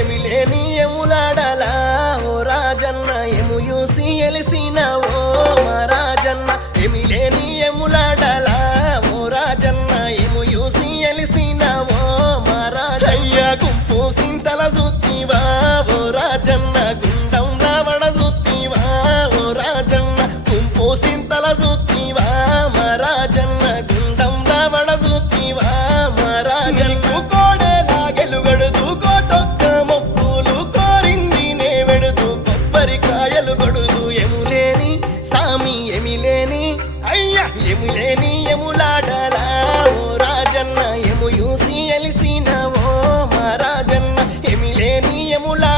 ఎమిలేని ఎములాడలా ఓ Rajanna emu you see ఎలిసినవో మా రాజన్న ఎమిలేని ఎములాడలా ఓ Rajanna emu you see ఎలిసినవో మా రాజయ్య గుంపు సింతల జుత్తివా ఓ రాజన్న గుండం రావడ జుత్తివా ఓ రాజన్న గుంపు సింతల జుత్తివా మా రాజన్న గుండం రావడ జుత్తివా మా రాజన్న కోడేలా గెలుగడుదు కోటొక్క మొక్కులు కోరింది నే వెడుదు కొబ్బరికాయలు గొడుదు ఎములేని సామి ఎమిలేని అయ్యా ఎములేని ఎములాడలా ఓ రాజన్న ఎము యూసి ఎలిసినవో మా రాజన్న ఎమిలేని ఎములా